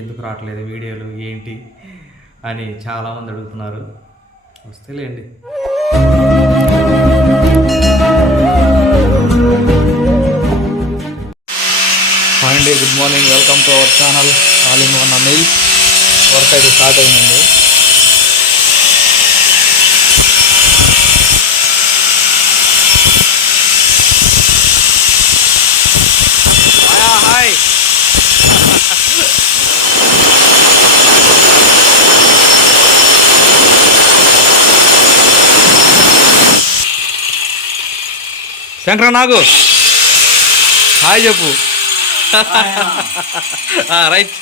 ఎందుకు రావట్లేదు వీడియోలు ఏంటి అని చాలామంది అడుగుతున్నారు. వస్తేలేండి. హాయ్ అండి good morning welcome to our channel all in one Anil work అయితే స్టార్ట్ అయిందండి హాయ్ శంకర నాగు. హాయ్ చెప్పు. రైట్.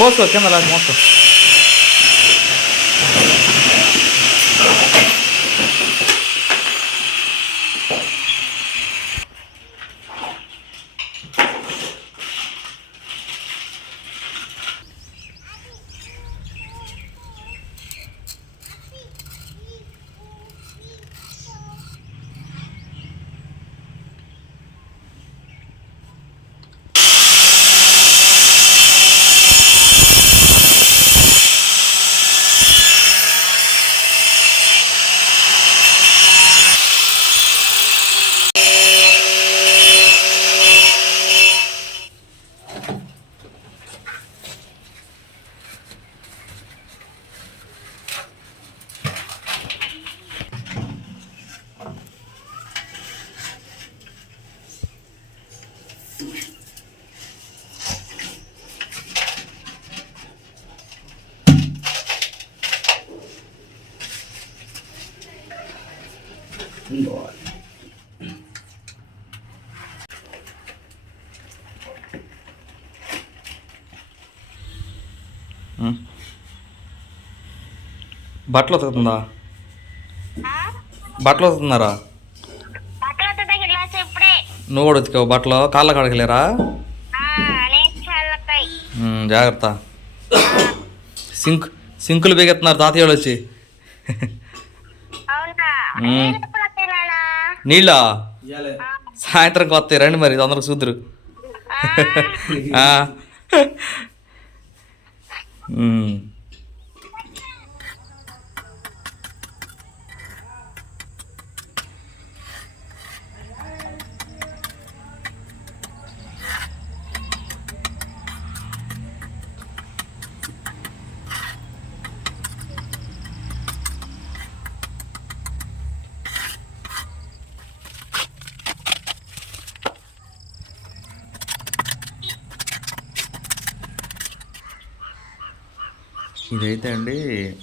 పోసుకో కింద లాగా మొత్తం బట్టలు ఉతుకుతుందా? బట్టలు ఉతుకుతున్నారా? నువ్వు కూడా ఉతికావు బట్టలు? కాళ్ళ కడగలేరా జాగ్రత్త. సింక్ సింకులు బిగెత్తున్నారు తాతయ్య వాళ్ళు వచ్చి. నీళ్ళ? సాయంత్రం వస్తాయి రండి మరి తొందరగా చూద్దరు ఆ. ఇదైతే అండి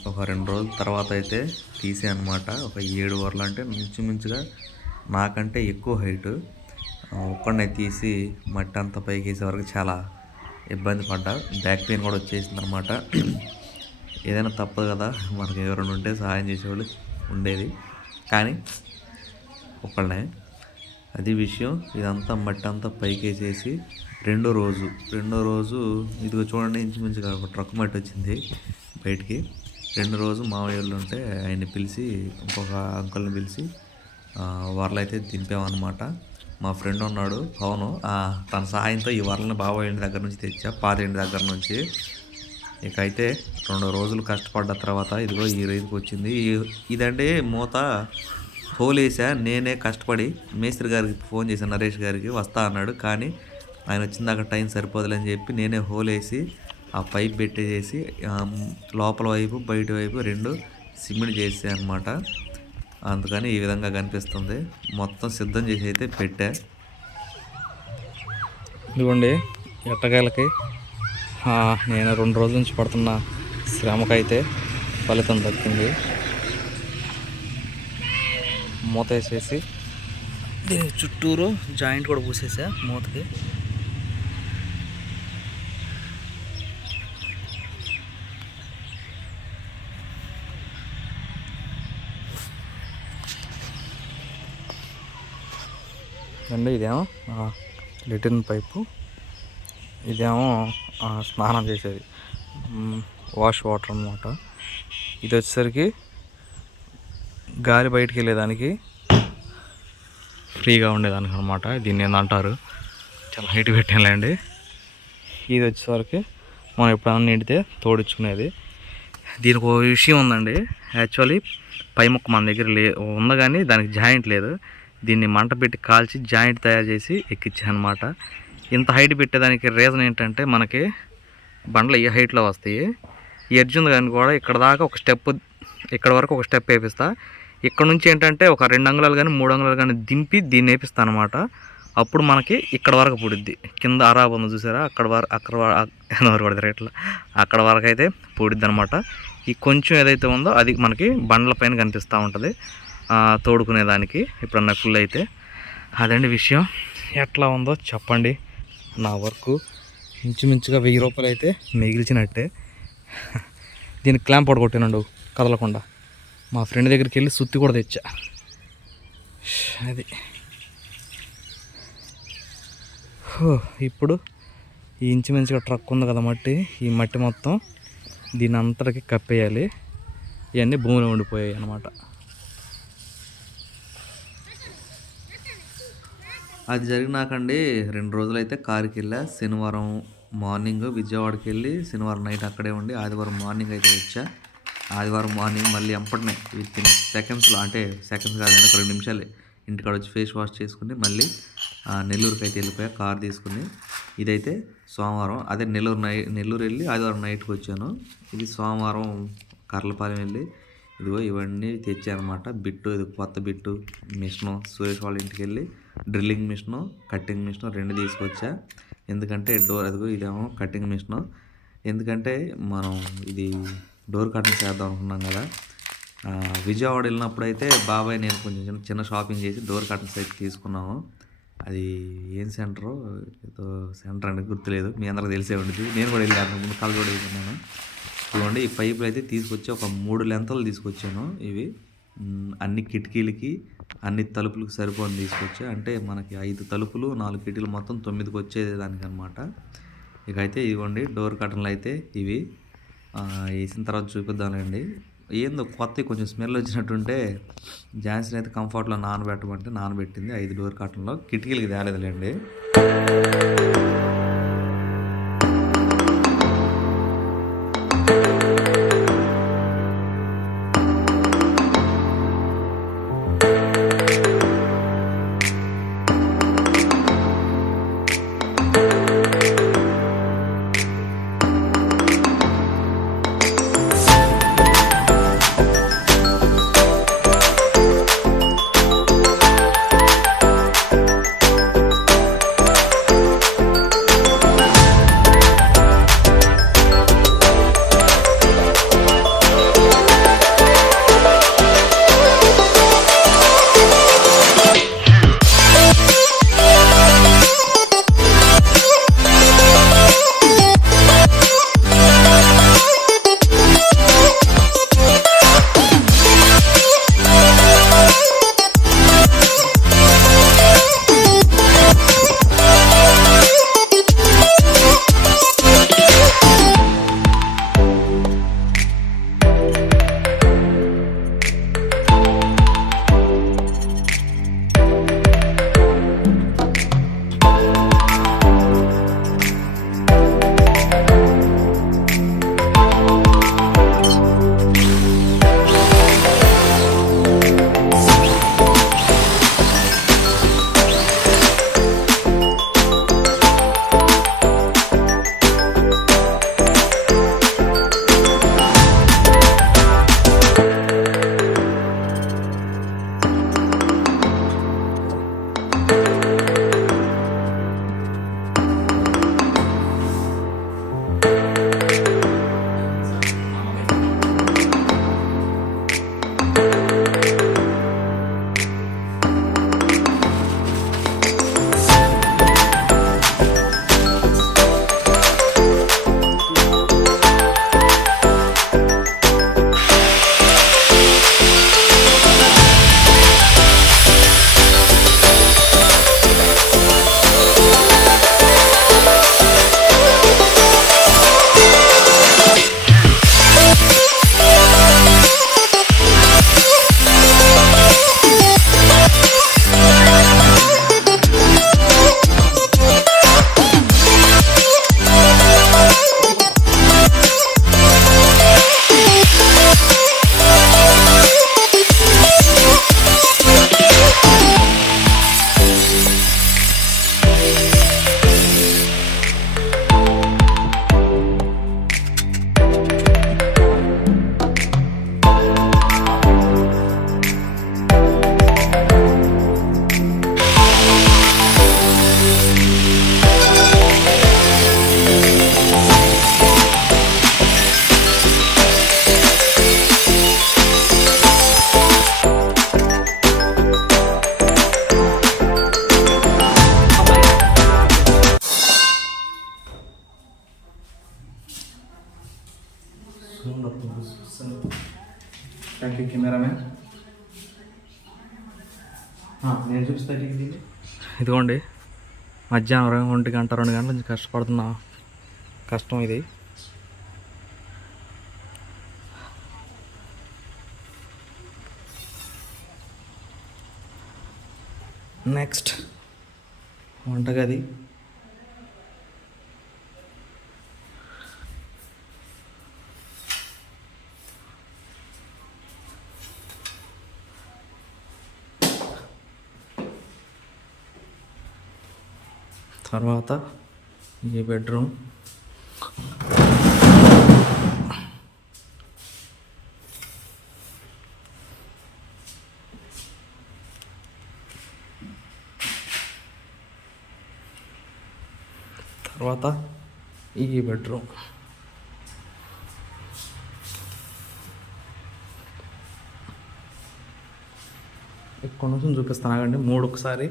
ఒక రెండు రోజుల తర్వాత అయితే తీసే అనమాట ఒక ఏడు వరలు అంటే మించుమించుగా నాకంటే ఎక్కువ హైట్. ఒక్కడనే తీసి మట్టి అంతా పైకి వేసే వరకు చాలా ఇబ్బంది పడ్డా. బ్యాక్ పెయిన్ కూడా వచ్చేసింది అనమాట ఏదైనా తప్పదు కదా మనకి ఎవరైనా ఉంటే సహాయం చేసేవాళ్ళు ఉండేది. కానీ ఒక్కళ్ళనే అది విషయం ఇదంతా మట్టి అంతా పైకి వేసేసి రెండో రోజు రెండో రోజు ఇదిగో చూడండి ఇంచుమించుగా ఒక ట్రక్ మట్టి వచ్చింది. బయటికి. రెండు రోజు మావయ్య వాళ్ళు ఉంటే ఆయన్ని పిలిచి ఇంకొక అంకుల్ని పిలిచి వరలు అయితే దింపామన్నమాట. మా ఫ్రెండ్ ఉన్నాడు పవను. తన సహాయంతో ఈ వరలను బాబాయ్ ఇంటి దగ్గర నుంచి తెచ్చా పాత ఇంటి దగ్గర నుంచి. ఇక అయితే రెండు రోజులు కష్టపడ్డ తర్వాత ఇదిగో ఈ రైతుకి వచ్చింది. ఈ- మూత హోలేసా నేనే కష్టపడి మేస్త్రి గారికి ఫోన్ చేశాను నరేష్ గారికి వస్తా అన్నాడు. కానీ ఆయన వచ్చిన దాకా టైం సరిపోదులని చెప్పి నేనే హోలేసి ఆ పైప్ పెట్టేసి లోపల వైపు బయట వైపు రెండు సిమెంట్ చేసే అనమాట అందుకని ఈ విధంగా కనిపిస్తుంది. మొత్తం సిద్ధం చేసి అయితే పెట్టా. ఇదిగోండి ఎట్టకాయలకి నేను రెండు రోజుల నుంచి పడుతున్న శ్రమకైతే ఫలితం దక్కింది. మూత వేసేసి దీని చుట్టూరు జాయింట్ కూడా పూసేసా మూతకి. అండి ఇదేమో లిటిన్ పైపు. ఇదేమో స్నానం చేసేది. వాష్ వాటర్ అనమాట ఇది వచ్చేసరికి గాలి బయటికి వెళ్ళేదానికి ఫ్రీగా ఉండేదానికి అనమాట దీన్ని ఏందంటారు? చాలా హైట్ పెట్టానులేండి. ఇది వచ్చేసరికి మనం ఎప్పుడైనా నిండితే తోడించుకునేది దీనికి ఒక విషయం ఉందండి. యాక్చువల్లీ పై ముక్క మన దగ్గర లే ఉంది కానీ దానికి జాయింట్ లేదు. దీన్ని మంట పెట్టి కాల్చి జాయింట్ తయారు చేసి ఎక్కించాను అనమాట ఇంత హైట్ పెట్టేదానికి రీజన్ ఏంటంటే మనకి బండ్లు ఈ హైట్లో వస్తాయి. ఈ ఎడ్జ్ ఉంది కానీ కూడా ఇక్కడ దాకా ఒక స్టెప్ ఇక్కడ వరకు ఒక స్టెప్ వేపిస్తా. ఇక్కడ నుంచి ఏంటంటే ఒక రెండు అంగుళాలు కానీ మూడు అంగుళాలు కానీ దింపి దీన్ని వేపిస్తాను అనమాట అప్పుడు మనకి ఇక్కడ వరకు పుడిద్ది. కింద అరాబ్ ఉంది చూసారా? అక్కడ వరకు అక్కడ వర- అక్కడ వరకు పడతారు ఇట్లా అక్కడ వరకు అయితే పుడిద్ది అనమాట. ఈ కొంచెం ఏదైతే ఉందో అది మనకి బండ్ల పైన కనిపిస్తూ ఉంటుంది. తోడుకునేదానికి ఇప్పుడన్నా ఫుల్ అయితే. అదండి విషయం. ఎట్లా ఉందో చెప్పండి. నా వర్క్ ఇంచుమించుగా వెయ్యి రూపాయలు అయితే మిగిల్చినట్టే. దీనికి క్లాంప్ పడగొట్టినండు కదలకుండా. మా ఫ్రెండ్ దగ్గరికి వెళ్ళి సుత్తి కూడా తెచ్చా. అది. హో, ఇప్పుడు ఈ ఇంచుమించుగా ట్రక్ ఉంది కదా మట్టి. ఈ మట్టి మొత్తం దీని అంతటికి కప్పేయాలి. ఇవన్నీ భూమిలో ఉండిపోయాయి అన్నమాట. అది జరిగినాకండి రెండు రోజులైతే కారుకి వెళ్ళా శనివారం మార్నింగ్ విజయవాడకి వెళ్ళి శనివారం నైట్ అక్కడే ఉండి ఆదివారం మార్నింగ్ అయితే వచ్చా. ఆదివారం మార్నింగ్ మళ్ళీ ఎంపటినే విత్ ఇన్ సెకండ్స్లో అంటే సెకండ్స్ కాదండి ఒక రెండు నిమిషాలు ఇంటికాడ వచ్చి ఫేస్ వాష్ చేసుకుని మళ్ళీ నెల్లూరుకి అయితే వెళ్ళిపోయా కార్ తీసుకుని. ఇదైతే సోమవారం అదే నెల్లూరు నై నెల్లూరు వెళ్ళి ఆదివారం నైట్కి వచ్చాను ఇది సోమవారం కర్లపాలెం వెళ్ళి ఇదిగో ఇవన్నీ తెచ్చానమాట బిట్టు ఇది కొత్త బిట్టు మిషను. సురేష్ వాళ్ళ ఇంటికి వెళ్ళి డ్రిల్లింగ్ మిషను కట్టింగ్ మిషను రెండు తీసుకొచ్చా. ఎందుకంటే డోర్ అదిగో ఇదేమో కట్టింగ్ మిషను. ఎందుకంటే మనం ఇది డోర్ కటింగ్ చేద్దాం అనుకున్నాం కదా. విజయవాడ వెళ్ళినప్పుడు అయితే బాబాయ్ నేను కొంచెం చిన్న చిన్న షాపింగ్ చేసి డోర్ కర్టన్స్ అయితే తీసుకున్నాము. అది ఏం సెంటరు? ఏదో సెంటర్ అనేది గుర్తులేదు. మీ అందరికి తెలిసే ఉండేది. నేను కూడా వెళ్ళాను ముందు కాలు కూడా వెళ్ళాను ఇదిగోండి ఈ పైపులు అయితే తీసుకొచ్చి ఒక మూడు లెంతలు తీసుకొచ్చాను ఇవి. అన్ని కిటికీలకి అన్ని తలుపులకు సరిపోని తీసుకొచ్చా అంటే మనకి ఐదు తలుపులు నాలుగు కిటికీలు మొత్తం తొమ్మిదికి వచ్చేదానికి అనమాట ఇక అయితే ఇదిగోండి డోర్ కర్టన్లు అయితే ఇవి. వేసిన తర్వాత చూపిద్దానండి ఏందో కొత్త కొంచెం స్మెల్ వచ్చినట్టుంటే జాన్సన్ అయితే కంఫర్ట్లో నానబెట్టమంటే నానబెట్టింది ఐదు డోర్ కర్టన్లో. కిటికీలకి తేలేదులేండి. నేను చూపిస్తా ఇదిగోండి. మధ్యాహ్నం ఒంటి గంట రెండు గంటల నుంచి కష్టపడుతున్నా. కష్టం ఇది. నెక్స్ట్. వంటగది. తర్వాత ఈ బెడ్రూమ్. తర్వాత ఈ బెడ్రూమ్. ఇక్కడ నుంచి చూపిస్తాను ఆగండి. మూడు ఒకసారి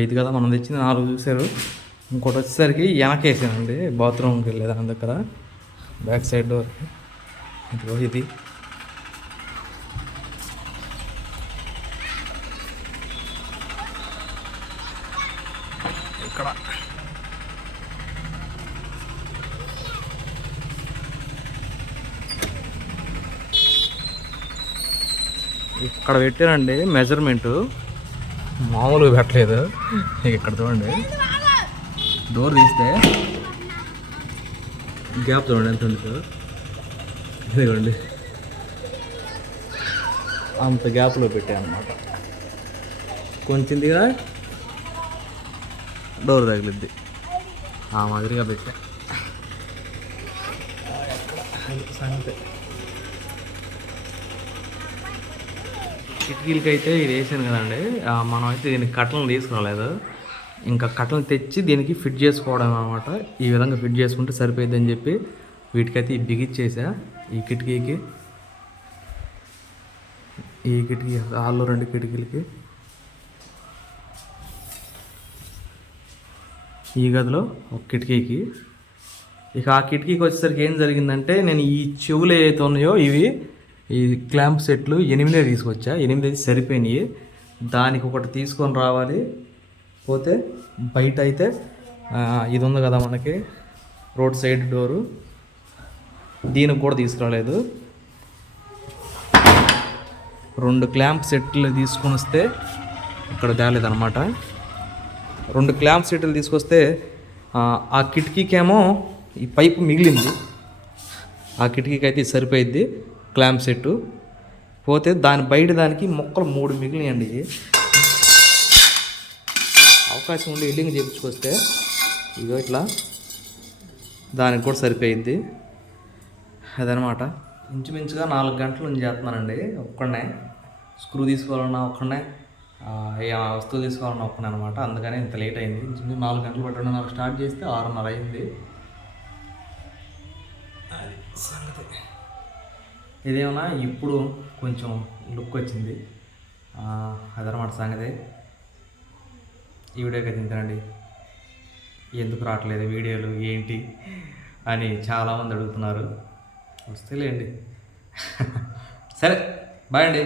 ఐదు కదా మనం తెచ్చింది నాలుగు చూశారు. ఇంకోటి వచ్చేసరికి వెనకేసానండి బాత్రూమ్కి వెళ్ళే దాని దగ్గర బ్యాక్ సైడ్ డోర్ ఇదిగో ఇది. ఇక్కడ. ఇక్కడ పెట్టారండి మెజర్మెంటు మామూలుగా పెట్టలేదు. ఇక ఇక్కడ చూడండి. డోర్ తీస్తే గ్యాప్ చూడండి ఎంత ఉంది సార్? ఇదిగోండి. అంత గ్యాప్లో పెట్టాయన్నమాట అనమాట కొంచెం దిగా డోర్ తగిలిద్ది. ఆ మాదిరిగా పెట్టా. సంగతి. కిటికీలకి అయితే ఇది వేసాను కదండి. మనం అయితే దీనికి కట్టలను తీసుకురాలేదు. ఇంకా కట్టలను తెచ్చి దీనికి ఫిట్ చేసుకోవడం అనమాట ఈ విధంగా ఫిట్ చేసుకుంటే సరిపోయిందని చెప్పి వీటికైతే ఈ బిగిచ్చేసా ఈ కిటికీకి. ఈ కిటికీ హాల్లో రెండు కిటికీలకి. ఈ గదిలో ఒక కిటికీకి. ఇక ఆ కిటికీకి వచ్చేసరికి ఏం జరిగిందంటే నేను ఈ చెవులు ఏవైతే ఉన్నాయో ఇవి ఈ క్లాంప్ సెట్లు ఎనిమిదే తీసుకొచ్చా? ఎనిమిది అయితే సరిపోయినాయి. దానికి ఒకటి తీసుకొని రావాలి. పోతే బయట అయితే ఇది ఉంది కదా మనకి రోడ్ సైడ్ డోరు. దీనికి కూడా తీసుకురాలేదు. రెండు క్లాంప్ సెట్లు తీసుకొని వస్తే ఇక్కడ తేలేదన్నమాట. రెండు క్లాంప్ సెట్లు తీసుకొస్తే ఆ, కిటికీకేమో ఈ పైపు మిగిలింది. ఆ కిటికీకి అయితే సరిపోయిద్ది. Clamp set. పోతే దాని బయట దానికి మొక్కలు మూడు మిగిలినాయండి అవకాశం ఉండి ఎల్లింగ్ చేయించుకొస్తే ఇదో ఇట్లా దానికి కూడా సరిపోయింది. అదనమాట. ఇంచుమించుగా నాలుగు గంటలు నేను చేస్తున్నానండి. ఒక్కడనే స్క్రూ తీసుకోవాలన్నా ఒక్కడనే ఏ వస్తువు తీసుకోవాలన్నా ఒక్కనే అనమాట అందుకనే ఇంత లేట్ అయింది. ఇంచుమించు నాలుగు గంటలు పట్టి రెండున్నర స్టార్ట్ చేస్తే ఆరున్నర అయింది. ఇదేమన్నా ఇప్పుడు కొంచెం లుక్ వచ్చింది. అదనమాట సంగతి. ఈ వీడియోకి తింటానండి ఎందుకు రావట్లేదు వీడియోలు ఏంటి అని చాలామంది అడుగుతున్నారు. వస్తేలేండి సరే బాయ్ అండి.